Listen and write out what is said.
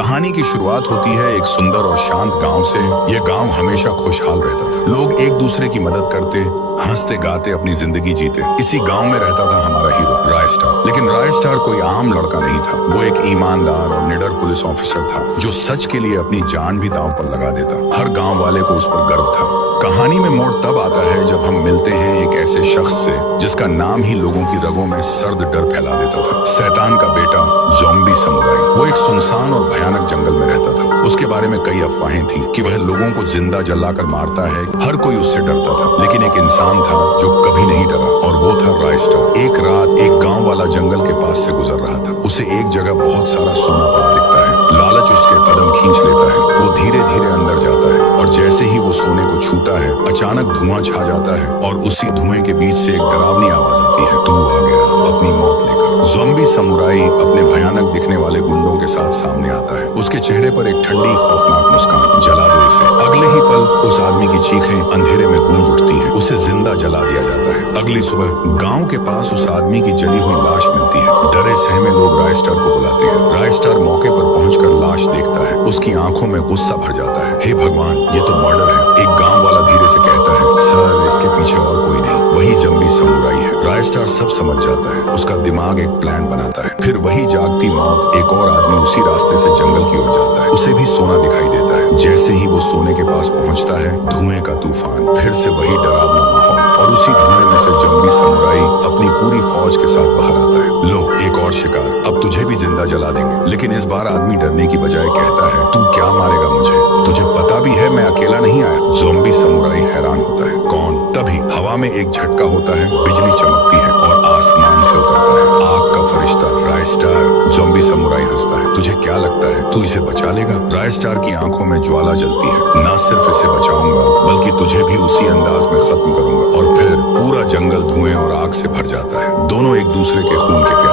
कहानी की शुरुआत होती है एक सुंदर और शांत गांव से। यह गांव हमेशा खुशहाल रहता था। लोग एक दूसरे की मदद करते, हंसते गाते अपनी जिंदगी जीते। इसी गांव में रहता था हमारा हीरो राय स्टार। लेकिन राय स्टार कोई आम लड़का नहीं था। वो एक ईमानदार और निडर पुलिस ऑफिसर था जो सच के लिए अपनी जान भी दांव पर लगा देता। हर गांव वाले को उस पर गर्व था। कहानी में मोड़ तब आता है जब हम मिलते हैं एक ऐसे शख्स से जिसका नाम ही लोगों की रगों में सर्द डर फैला देता था। शैतान का बेटा, ज़ॉम्बी समुराई। वो एक सुनसान और भयानक जंगल में रहता था। उसके बारे में कई अफवाहें थी कि वह लोगों को जिंदा जलाकर मारता है। हर कोई उससे डरता था, लेकिन एक इंसान था जो कभी नहीं डरा, और वो था राय स्टार। एक रात एक गांव वाला जंगल के पास से गुजर रहा था। उसे एक जगह बहुत सारा सोना पड़ा दिखता है। लालच उसके कदम खींच लेता है। वो धीरे धीरे अंदर जाता है और जैसे ही वो सोने को छूता है, अचानक धुआं छा जाता है और उसी धुएं के बीच से एक डरावनी आवाज आती है, तू आ गया अपनी मौत लेकर। ज़ॉम्बी समुराई अपने भयानक दिखने वाले गुंडों के साथ सामने आता है। उसके चेहरे पर एक ठंडी खौफनाक मुस्कान। जला दो इसे। अगले ही पल उस आदमी की चीखें अंधेरे में गूंज उठती हैं। उसे जिंदा जला दिया जाता है। अगली सुबह गांव के पास उस आदमी की जली हुई लाश मिलती है। डरे सहमे लोग राय स्टार को बुलाते हैं। राय स्टार मौके पर पहुंचकर लाश देखता है। उसकी आंखों में गुस्सा भर जाता है। हे भगवान, ये तो मर्डर है। एक गांव वाला धीरे से कहता है, सर इसके पीछे और कोई नहीं, वही ज़ॉम्बी समुराई है। राय स्टार सब समझ जाता है। उसका दिमाग एक प्लान बनाता है। फिर वही जागती मौत, एक और आदमी उसी रास्ते से जंगल की ओर जाता है। उसे भी सोना दिखाई देता है। जैसे ही वो सोने के पास पहुंचता है, धुएं का तूफान, फिर से वही डरावना माहौल, और उसी धुएं में से ज़ॉम्बी समुराई अपनी पूरी फौज के साथ बाहर आता है। लो, एक और शिकार, अब तुझे भी जिंदा जला देंगे। लेकिन इस बार आदमी डरने की बजाय कहता है, तू क्या मारेगा मुझे? तुझे पता भी है मैं अकेला नहीं आया। ज़ॉम्बी समुराई हैरान होता है, कौन? तभी हवा में एक झटका होता है, बिजली चमकती है और आसमान से उतरता है आग का फरिश्ता राय स्टार। ज़ॉम्बी समुराई हंसता है, तुझे क्या लगता है तू इसे बचा लेगा? राय स्टार की आंखों में ज्वाला जलती है। ना सिर्फ इसे बचाऊंगा, बल्कि तुझे भी उसी अंदाज में खत्म करूंगा। और फिर पूरा जंगल धुएं और आग से भर जाता है। दोनों एक दूसरे के खून के प्यासे